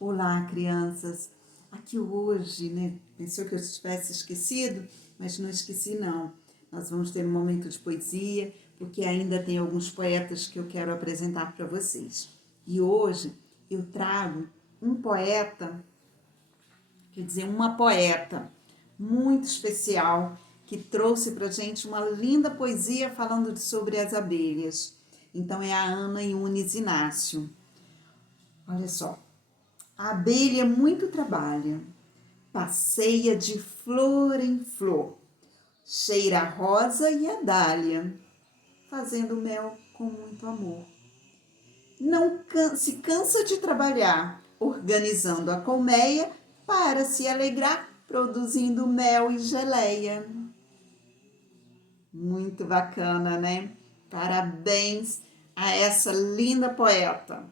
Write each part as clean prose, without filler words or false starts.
Olá, crianças! Aqui hoje, né? Pensou que eu tivesse esquecido, mas não esqueci não. Nós vamos ter um momento de poesia, porque ainda tem alguns poetas que eu quero apresentar para vocês. E hoje eu trago um poeta, quer dizer, uma poeta muito especial que trouxe para a gente uma linda poesia falando sobre as abelhas. Então é a Ana Yunes Inácio. Olha só. A abelha muito trabalha, passeia de flor em flor, cheira a rosa e a dália, fazendo mel com muito amor. Não se cansa de trabalhar, organizando a colmeia para se alegrar, produzindo mel e geleia. Muito bacana, né? Parabéns a essa linda poeta.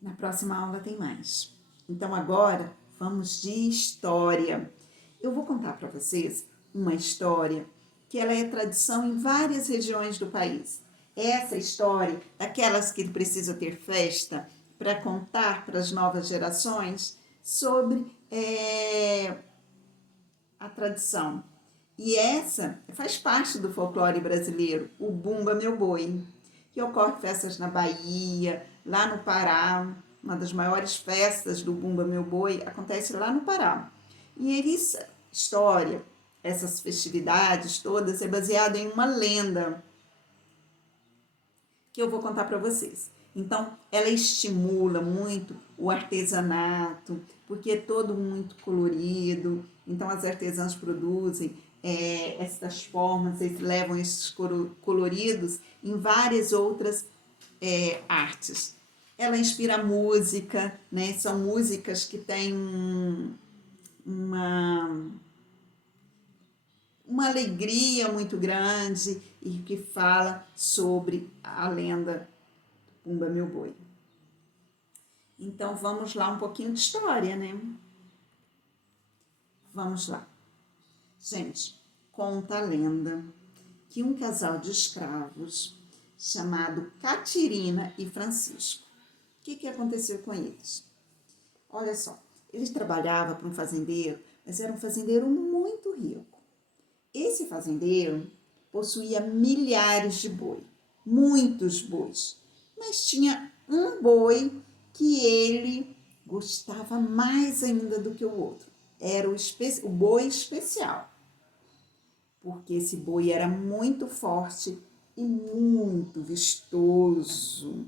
Na próxima aula tem mais. Então agora vamos de história. Eu vou contar para vocês uma história que ela é tradição em várias regiões do país. Essa história, daquelas que precisa ter festa para contar para as novas gerações sobre a tradição. E essa faz parte do folclore brasileiro, o Bumba Meu Boi, que ocorre festas na Bahia, lá no Pará. Uma das maiores festas do Bumba Meu Boi acontece lá no Pará. E essa história, essas festividades todas, é baseada em uma lenda que eu vou contar para vocês. Então, ela estimula muito o artesanato, porque é todo muito colorido. Então, as artesãs produzem essas formas, eles levam esses coloridos em várias outras artes. Ela inspira música, né? São músicas que têm uma alegria muito grande e que fala sobre a lenda Pumba Meu Boi. Então vamos lá um pouquinho de história, né? Vamos lá. Gente, conta a lenda que um casal de escravos chamado Catirina e Francisco. O que aconteceu com eles? Olha só, eles trabalhavam para um fazendeiro, mas era um fazendeiro muito rico. Esse fazendeiro possuía milhares de boi, muitos bois, mas tinha um boi que ele gostava mais ainda do que o outro. Era o boi especial, porque esse boi era muito forte e muito vistoso.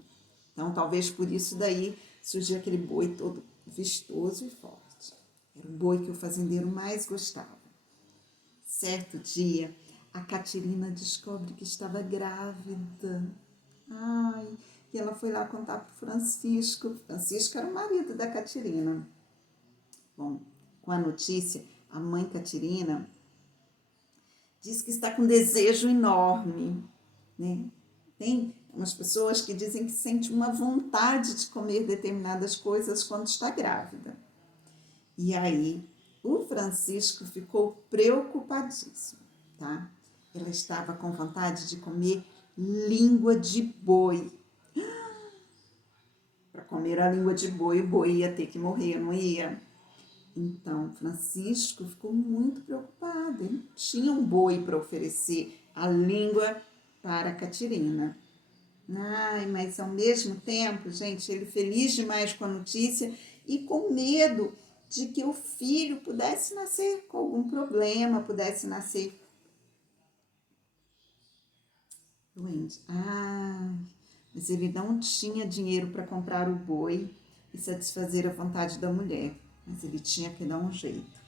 Então, talvez por isso daí surgiu aquele boi todo vistoso e forte. Era o boi que o fazendeiro mais gostava. Certo dia, a Catirina descobre que estava grávida. Ai, e ela foi lá contar para o Francisco. Francisco era o marido da Catirina. Bom, com a notícia, a mãe Catirina diz que está com um desejo enorme, né? Tem umas pessoas que dizem que sente uma vontade de comer determinadas coisas quando está grávida. E aí, o Francisco ficou preocupadíssimo, tá? Ela estava com vontade de comer língua de boi. Para comer a língua de boi, o boi ia ter que morrer, não ia? Então, Francisco ficou muito preocupado. Ele não tinha um boi para oferecer a língua para a Catirina. Ai, mas ao mesmo tempo, gente, ele feliz demais com a notícia e com medo de que o filho pudesse nascer com algum problema, pudesse nascer doente. Mas ele não tinha dinheiro para comprar o boi e satisfazer a vontade da mulher, mas ele tinha que dar um jeito.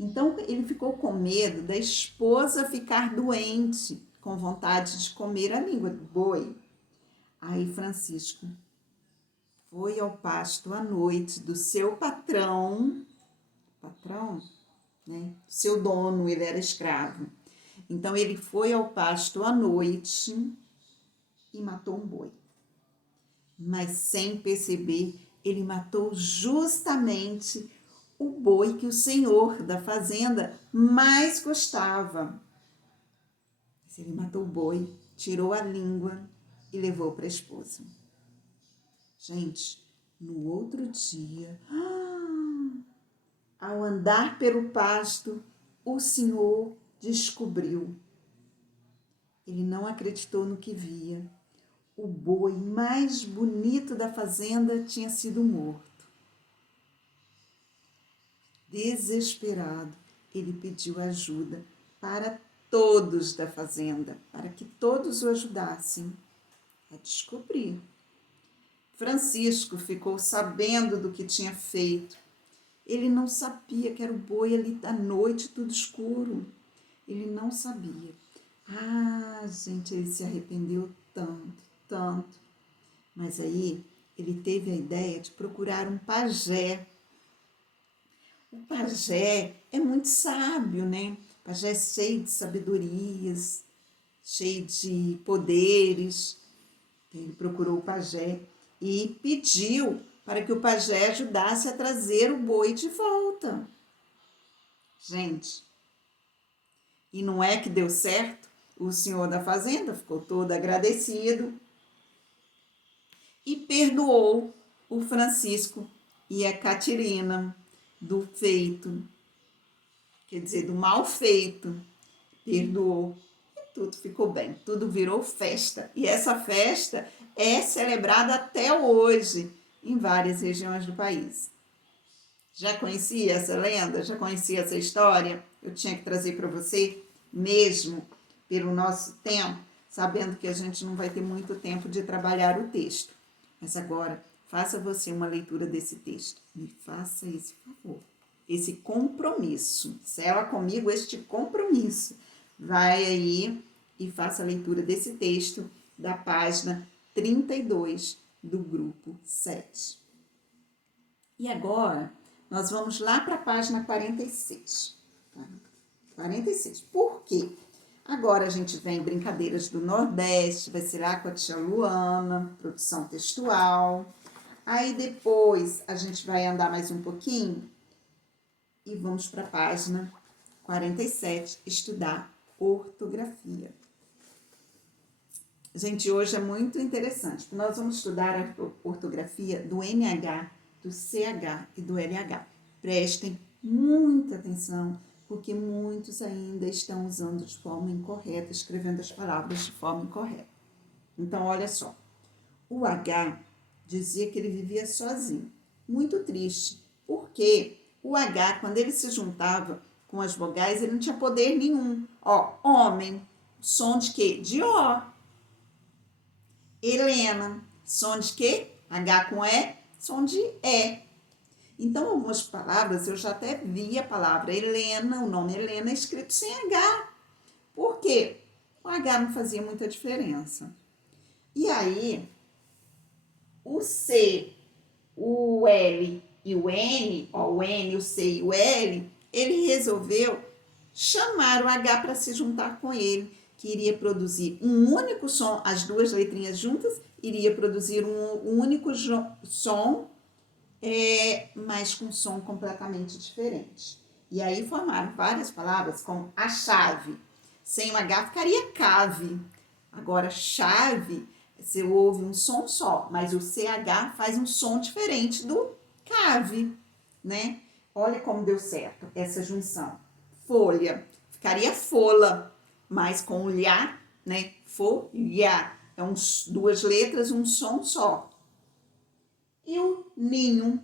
Então ele ficou com medo da esposa ficar doente, com vontade de comer a língua do boi. Aí Francisco foi ao pasto à noite do seu patrão, né? Seu dono, ele era escravo. Então ele foi ao pasto à noite e matou um boi. Mas sem perceber, ele matou justamente o boi que o senhor da fazenda mais gostava. Ele matou o boi, tirou a língua e levou para a esposa. Gente, no outro dia, ao andar pelo pasto, o Senhor descobriu. Ele não acreditou no que via. O boi mais bonito da fazenda tinha sido morto. Desesperado, ele pediu ajuda para todos da fazenda, para que todos o ajudassem a descobrir. Francisco ficou sabendo do que tinha feito. Ele não sabia que era o boi ali da noite, tudo escuro. Ele não sabia. Gente, ele se arrependeu tanto, tanto. Mas aí ele teve a ideia de procurar um pajé. O pajé é muito sábio, né? O pajé é cheio de sabedorias, cheio de poderes. Ele procurou o pajé e pediu para que o pajé ajudasse a trazer o boi de volta. Gente, e não é que deu certo? O senhor da fazenda ficou todo agradecido e perdoou o Francisco e a Catirina do feito, quer dizer, do mal feito. Perdoou e tudo ficou bem, tudo virou festa. E essa festa é celebrada até hoje em várias regiões do país. Já conhecia essa lenda? Já conhecia essa história? Eu tinha que trazer para você, mesmo pelo nosso tempo, sabendo que a gente não vai ter muito tempo de trabalhar o texto. Mas agora, faça você uma leitura desse texto. Me faça esse favor, esse compromisso. Sela comigo este compromisso. Vai aí e faça a leitura desse texto da página 32 do grupo 7. E agora, nós vamos lá para a página 46. Tá? 46. Por quê? Agora a gente vem em Brincadeiras do Nordeste, vai ser lá com a tia Luana, produção textual. Aí depois a gente vai andar mais um pouquinho e vamos para a página 47, estudar ortografia. Gente, hoje é muito interessante, porque nós vamos estudar a ortografia do NH, do CH e do LH. Prestem muita atenção, porque muitos ainda estão usando de forma incorreta, escrevendo as palavras de forma incorreta. Então, olha só. O H dizia que ele vivia sozinho, muito triste, porque o H, quando ele se juntava com as vogais, ele não tinha poder nenhum. Ó, homem, som de quê? De O. Helena, som de quê? H com E, som de E. Então, algumas palavras, eu já até vi a palavra Helena, o nome Helena, escrito sem H. Por quê? O H não fazia muita diferença. E aí, o C, o L e o N, ó, o N, o C e o L, ele resolveu chamar o H para se juntar com ele, que iria produzir um único som, as duas letrinhas juntas, iria produzir um único som, mas com som completamente diferente. E aí formaram várias palavras como a chave. Sem o H ficaria cave. Agora, chave, você ouve um som só, mas o CH faz um som diferente do cave, né? Olha como deu certo essa junção. Folha, ficaria fola, mas com o lhá, né? Folha, é duas letras, um som só. E o ninho,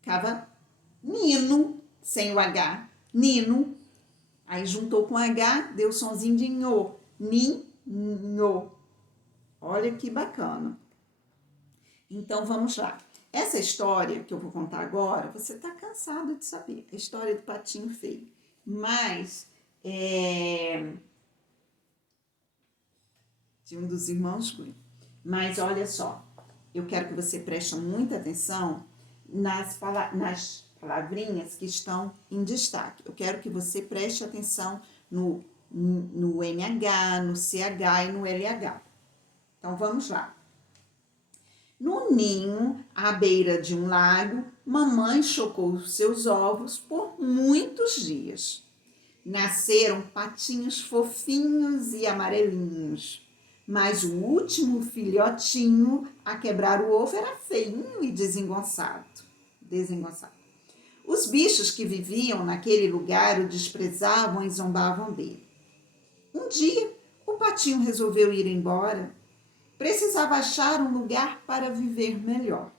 ficava nino, sem o H, nino. Aí juntou com H, deu o sonzinho de nho, ninho. Olha que bacana. Então, vamos lá. Essa história que eu vou contar agora, você está cansado de saber. A história do patinho feio. Mas, de um dos irmãos Grimm. Mas, olha só. Eu quero que você preste muita atenção nas palavrinhas que estão em destaque. Eu quero que você preste atenção no NH, no CH e no LH. Então, vamos lá. No ninho, à beira de um lago, mamãe chocou seus ovos por muitos dias. Nasceram patinhos fofinhos e amarelinhos. Mas o último filhotinho a quebrar o ovo era feinho e desengonçado. Os bichos que viviam naquele lugar o desprezavam e zombavam dele. Um dia, o patinho resolveu ir embora. Precisava achar um lugar para viver melhor.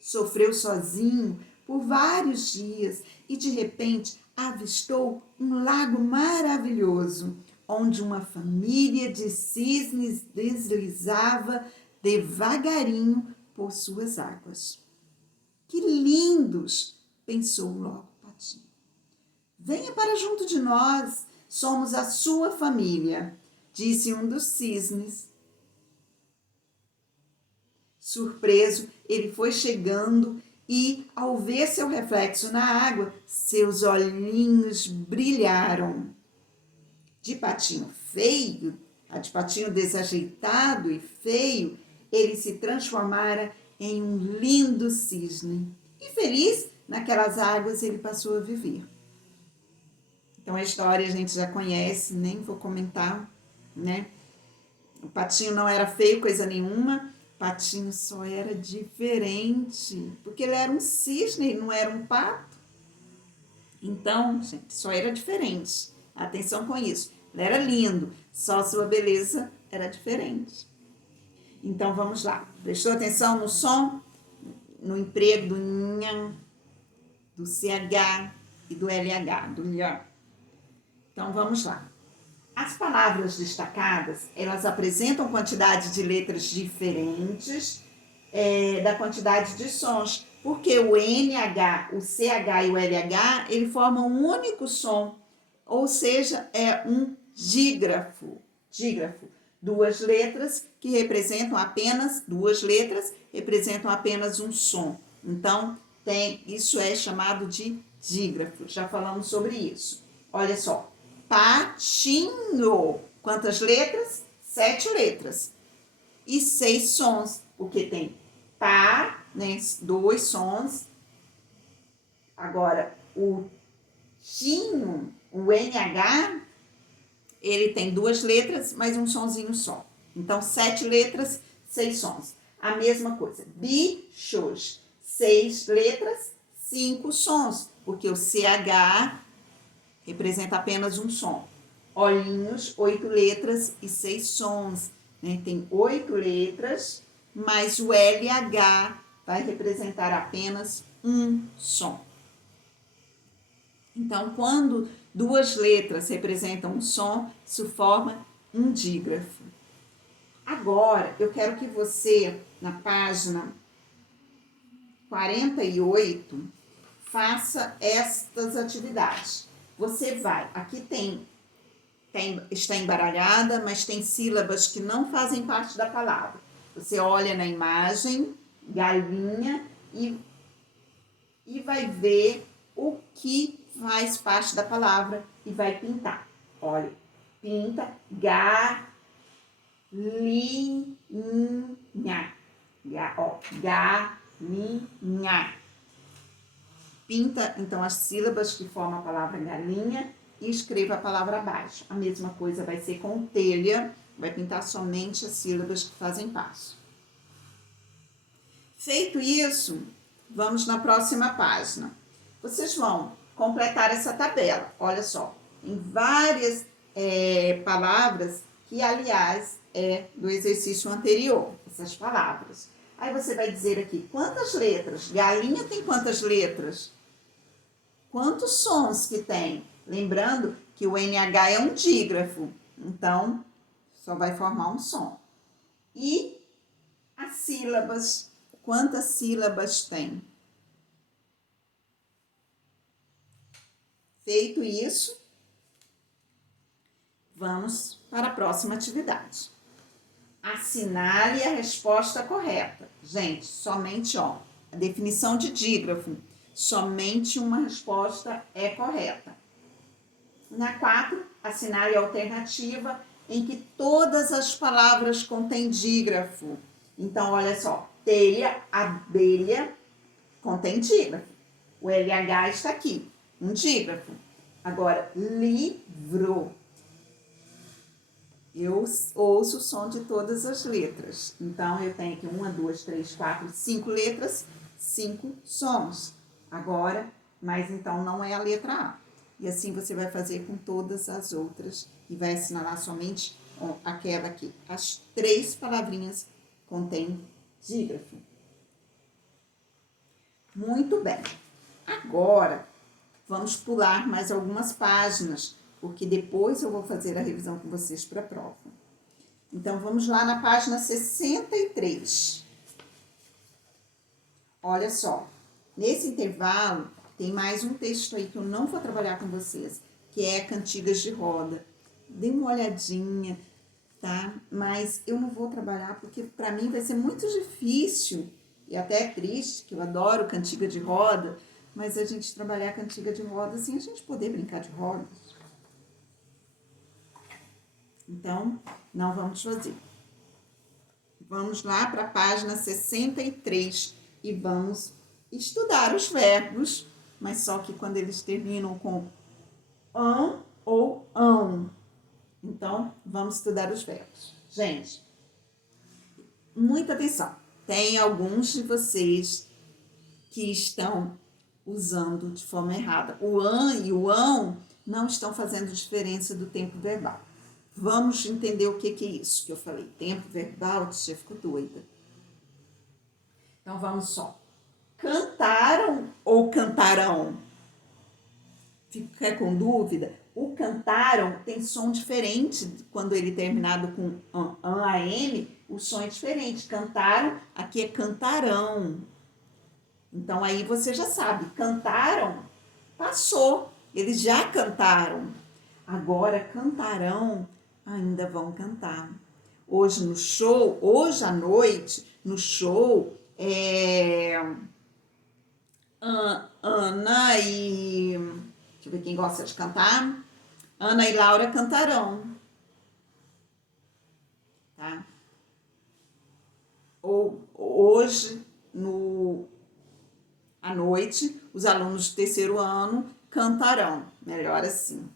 Sofreu sozinho por vários dias e, de repente, avistou um lago maravilhoso, onde uma família de cisnes deslizava devagarinho por suas águas. Que lindos! Pensou logo o patinho. Venha para junto de nós, somos a sua família, disse um dos cisnes. Surpreso, ele foi chegando e, ao ver seu reflexo na água, seus olhinhos brilharam. De patinho feio, de patinho desajeitado e feio, ele se transformara em um lindo cisne. E feliz, naquelas águas ele passou a viver. Então a história a gente já conhece, nem vou comentar, né? O patinho não era feio, coisa nenhuma. O patinho só era diferente, porque ele era um cisne, ele não era um pato. Então, gente, só era diferente. Atenção com isso. Ele era lindo, só sua beleza era diferente. Então, vamos lá. Prestou atenção no som, no emprego do nhan, do CH e do LH, do lhã. Então, vamos lá. As palavras destacadas, elas apresentam quantidade de letras diferentes da quantidade de sons, porque o NH, o CH e o LH, ele formam um único som, ou seja, é um dígrafo. Duas letras representam apenas um som. Então, isso é chamado de dígrafo. Já falamos sobre isso. Olha só. Patinho. Quantas letras? 7 letras. E 6 sons, porque tem pá, né, 2 sons. Agora, o tinho, o NH, ele tem 2 letras, mais um sonzinho só. Então, 7 letras, 6 sons. A mesma coisa. Bichos, 6 letras, 5 sons, porque o CH representa apenas um som. Olhinhos, 8 letras e 6 sons. Né? Tem 8 letras, mas o LH vai representar apenas um som. Então, quando 2 letras representam um som, isso forma um dígrafo. Agora, eu quero que você, na página 48, faça estas atividades. Você vai, aqui está embaralhada, mas tem sílabas que não fazem parte da palavra. Você olha na imagem, galinha, e vai ver o que faz parte da palavra e vai pintar. Olha, pinta galinha. Galinha. Pinta, então, as sílabas que formam a palavra galinha e escreva a palavra abaixo. A mesma coisa vai ser com telha, vai pintar somente as sílabas que fazem parte. Feito isso, vamos na próxima página. Vocês vão completar essa tabela. Olha só, tem várias palavras que, aliás, é do exercício anterior, essas palavras. Aí você vai dizer aqui, quantas letras? Galinha tem quantas letras? Quantos sons que tem? Lembrando que o NH é um dígrafo, então só vai formar um som. E as sílabas, quantas sílabas tem? Feito isso, vamos para a próxima atividade. Assinale a resposta correta. Gente, somente a definição de dígrafo. Somente uma resposta é correta. Na 4, assinale a alternativa em que todas as palavras contêm dígrafo. Então, olha só. Telha, abelha, contém dígrafo. O LH está aqui, um dígrafo. Agora, livro. Eu ouço o som de todas as letras. Então, eu tenho aqui 1, 2, 3, 4, 5 letras, 5 sons. Agora, mas então não é a letra A. E assim você vai fazer com todas as outras e vai assinalar somente aquela aqui. As 3 palavrinhas contêm dígrafo. Muito bem. Agora, vamos pular mais algumas páginas, porque depois eu vou fazer a revisão com vocês para a prova. Então, vamos lá na página 63. Olha só, nesse intervalo, tem mais um texto aí que eu não vou trabalhar com vocês, que é Cantigas de Roda. Dê uma olhadinha, tá? Mas eu não vou trabalhar porque para mim vai ser muito difícil e até é triste, que eu adoro Cantiga de Roda, mas a gente trabalhar Cantiga de Roda sem a gente poder brincar de rodas. Então, não vamos fazer. Vamos lá para a página 63 e vamos estudar os verbos, mas só que quando eles terminam com ão ou ão. Então, vamos estudar os verbos. Gente, muita atenção. Tem alguns de vocês que estão usando de forma errada. O an e o ão não estão fazendo diferença do tempo verbal. Vamos entender o que é isso que eu falei. Tempo verbal, você ficou doida. Então, vamos só. Cantaram ou cantarão? Fica com dúvida? O cantaram tem som diferente quando ele é terminado com am, o som é diferente. Cantaram, aqui é cantarão. Então, aí você já sabe, cantaram, passou, eles já cantaram. Agora, cantarão, ainda vão cantar. Hoje no show, hoje à noite, no show, Ana e... Deixa eu ver quem gosta de cantar. Ana e Laura cantarão. Tá? Ou hoje, à noite, os alunos do terceiro ano cantarão. Melhor assim.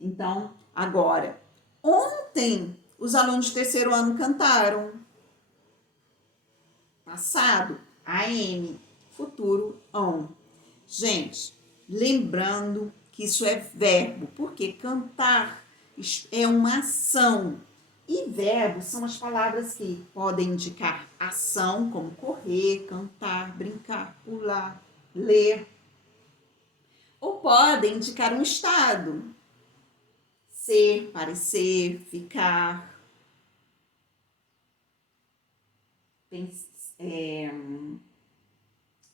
Então, agora, ontem os alunos do terceiro ano cantaram. Passado, AM. Futuro, on. Gente, lembrando que isso é verbo, porque cantar é uma ação. E verbos são as palavras que podem indicar ação, como correr, cantar, brincar, pular, ler. Ou podem indicar um estado. Ser, parecer, ficar.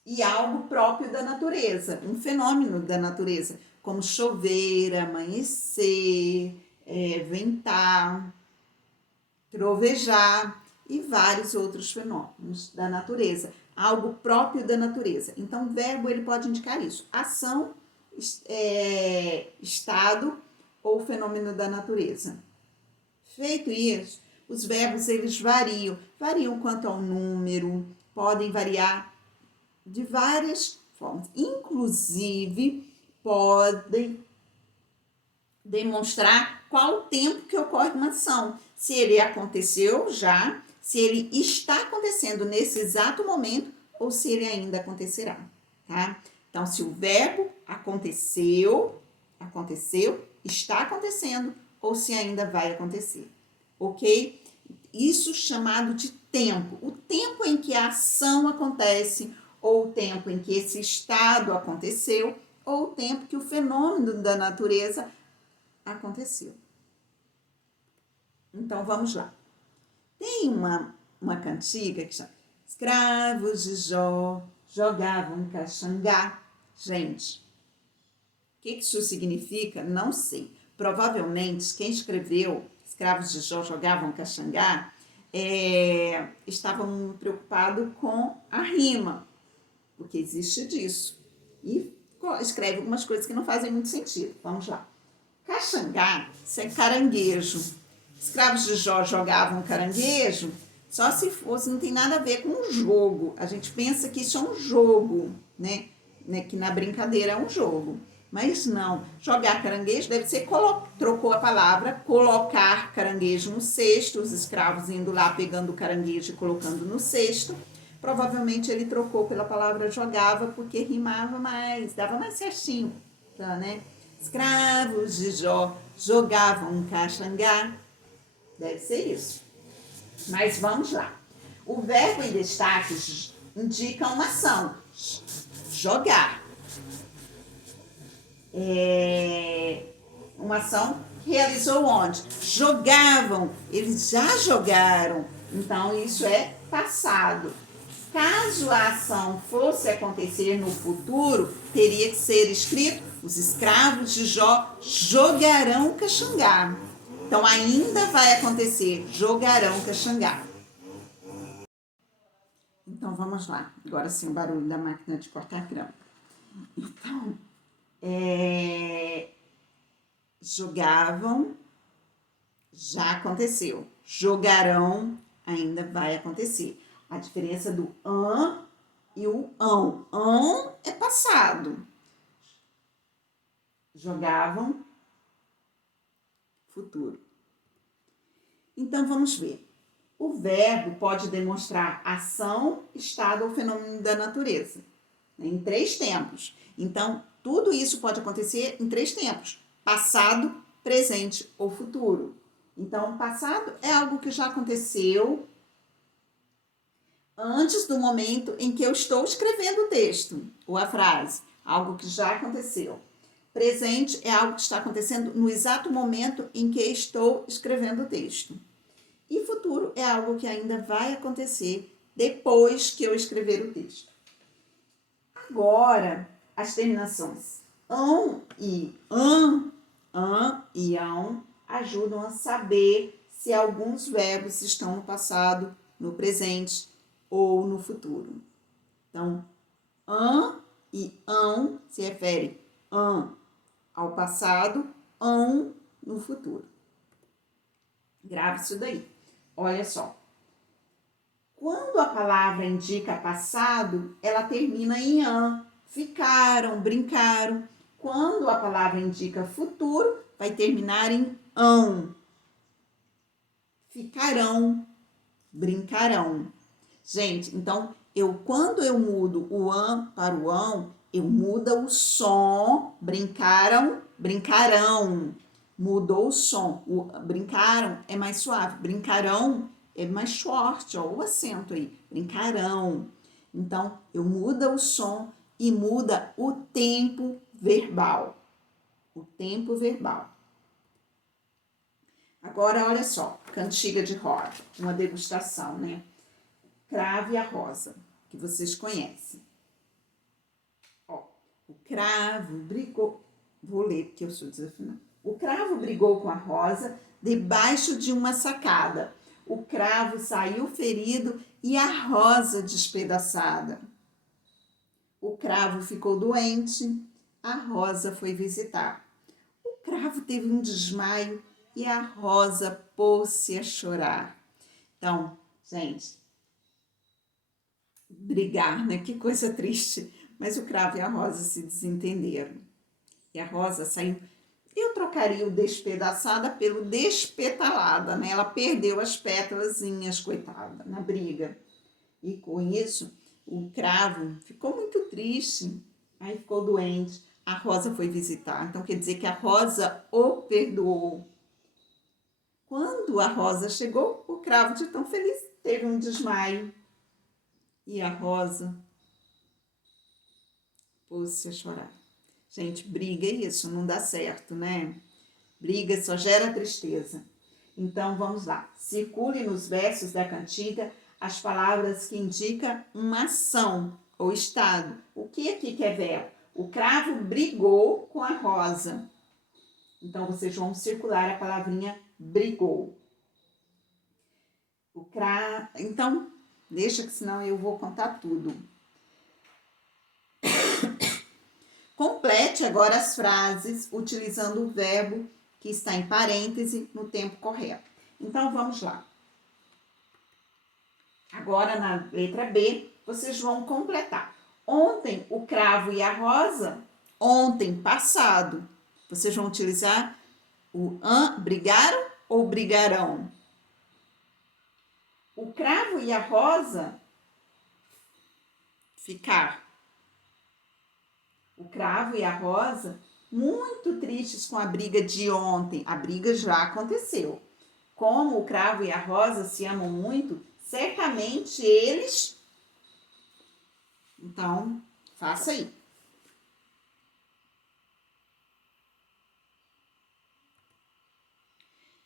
E algo próprio da natureza, um fenômeno da natureza, como chover, amanhecer, ventar, trovejar e vários outros fenômenos da natureza, algo próprio da natureza. Então, o verbo ele pode indicar isso, ação, estado ou fenômeno da natureza. Feito isso, os verbos eles variam quanto ao número, podem variar de várias formas, inclusive podem demonstrar qual o tempo que ocorre uma ação, se ele aconteceu já, se ele está acontecendo nesse exato momento ou se ele ainda acontecerá, tá? Então, se o verbo aconteceu, está acontecendo ou se ainda vai acontecer, ok? Isso chamado de tempo, o tempo em que a ação acontece, ou o tempo em que esse estado aconteceu, ou o tempo que o fenômeno da natureza aconteceu. Então, vamos lá. Tem uma cantiga que chama Escravos de Jó jogavam caxangá. Gente, o que isso significa? Não sei. Provavelmente, quem escreveu Escravos de Jó jogavam caxangá estavam preocupados com a rima, porque existe disso. E escreve algumas coisas que não fazem muito sentido. Vamos lá. Caxangá, isso é caranguejo. Escravos de Jó jogavam caranguejo, só se fosse, não tem nada a ver com um jogo. A gente pensa que isso é um jogo, né? Que na brincadeira é um jogo. Mas não, jogar caranguejo deve ser, trocou a palavra, colocar caranguejo no cesto, os escravos indo lá pegando o caranguejo e colocando no cesto. Provavelmente ele trocou pela palavra jogava porque rimava mais, dava mais certinho, tá, né? Escravos de Jó jogavam caxangá. Deve ser isso. Mas vamos lá. O verbo em destaque indica uma ação. Jogar. Uma ação que realizou onde? Jogavam. Eles já jogaram. Então, isso é passado. Caso a ação fosse acontecer no futuro, teria que ser escrito: os escravos de Jó jogarão caxangá. Então, ainda vai acontecer, jogarão caxangá. Então, vamos lá. Agora sim, o barulho da máquina de cortar grama. Então, jogavam, já aconteceu. Jogarão, ainda vai acontecer. A diferença do an e o ão. Ão é passado. Jogavam, futuro. Então, vamos ver. O verbo pode demonstrar ação, estado ou fenômeno da natureza, né, em 3 tempos. Então, tudo isso pode acontecer em 3 tempos: passado, presente ou futuro. Então, passado é algo que já aconteceu antes do momento em que eu estou escrevendo o texto ou a frase, algo que já aconteceu. Presente é algo que está acontecendo no exato momento em que estou escrevendo o texto. E futuro é algo que ainda vai acontecer depois que eu escrever o texto. Agora, as terminações ão e ão ajudam a saber se alguns verbos estão no passado, no presente ou no futuro. Então, ão e ão se refere ao passado, ão no futuro. Grave isso daí. Olha só. Quando a palavra indica passado, ela termina em an. Ficaram, brincaram. Quando a palavra indica futuro, vai terminar em ão. Ficarão, brincarão. Gente, então, quando eu mudo o an para o ão, eu mudo o som. Brincaram, brincarão. Mudou o som. O brincaram é mais suave. Brincarão é mais forte, ó, o acento aí. Brincarão. Então, eu mudo o som e muda o tempo verbal. O tempo verbal. Agora, olha só, cantiga de rosa, uma degustação, né? Cravo e a rosa, que vocês conhecem. Ó, o cravo brigou... Vou ler, porque eu sou desafinada. O cravo brigou com a rosa debaixo de uma sacada. O cravo saiu ferido e a rosa despedaçada. O cravo ficou doente, a rosa foi visitar. O cravo teve um desmaio e a rosa pôs-se a chorar. Então, gente, brigar, né? Que coisa triste. Mas o cravo e a rosa se desentenderam. E a rosa saiu... Eu trocaria o despedaçada pelo despetalada, né? Ela perdeu as pétalazinhas, coitada, na briga. E com isso, o cravo ficou muito triste, aí ficou doente. A rosa foi visitar, então quer dizer que a rosa o perdoou. Quando a rosa chegou, o cravo, de tão feliz, teve um desmaio. E a rosa pôs-se a chorar. Gente, briga é isso, não dá certo, né? Briga só gera tristeza. Então, vamos lá. Circule nos versos da cantiga as palavras que indicam uma ação ou estado. O que aqui que é verbo? O cravo brigou com a rosa. Então, vocês vão circular a palavrinha brigou. Então, deixa que senão eu vou contar tudo. Complete agora as frases utilizando o verbo que está em parêntese no tempo correto. Então, vamos lá. Agora, na letra B, vocês vão completar. Ontem, o cravo e a rosa Ontem, passado. Vocês vão utilizar o brigaram ou brigarão? O cravo e a rosa, ficar. O cravo e a rosa, muito tristes com a briga de ontem. A briga já aconteceu. Como o cravo e a rosa se amam muito, certamente eles... Então, faça aí.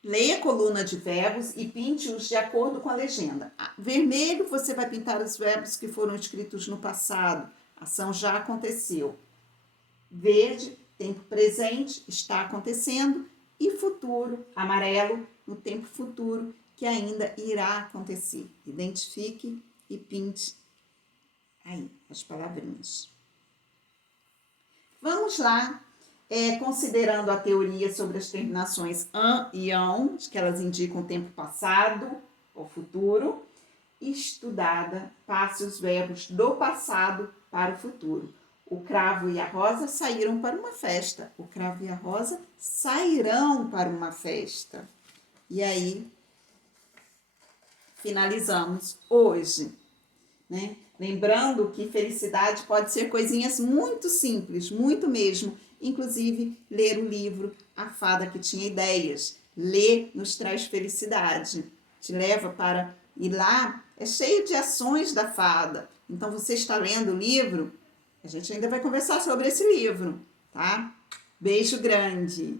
Leia a coluna de verbos e pinte-os de acordo com a legenda. Vermelho, você vai pintar os verbos que foram escritos no passado. A ação já aconteceu. Verde, tempo presente, está acontecendo. E futuro, amarelo, no tempo futuro, que ainda irá acontecer. Identifique e pinte aí as palavrinhas. Vamos lá, considerando a teoria sobre as terminações an e ão, que elas indicam o tempo passado ou futuro, estudada, passe os verbos do passado para o futuro. O cravo e a rosa saíram para uma festa. O cravo e a rosa sairão para uma festa. E aí, finalizamos hoje, né? Lembrando que felicidade pode ser coisinhas muito simples, muito mesmo. Inclusive, ler o livro A Fada que Tinha Ideias. Ler nos traz felicidade. Te leva para ir lá. É cheio de ações da fada. Então, você está lendo o livro, a gente ainda vai conversar sobre esse livro, tá? Beijo grande!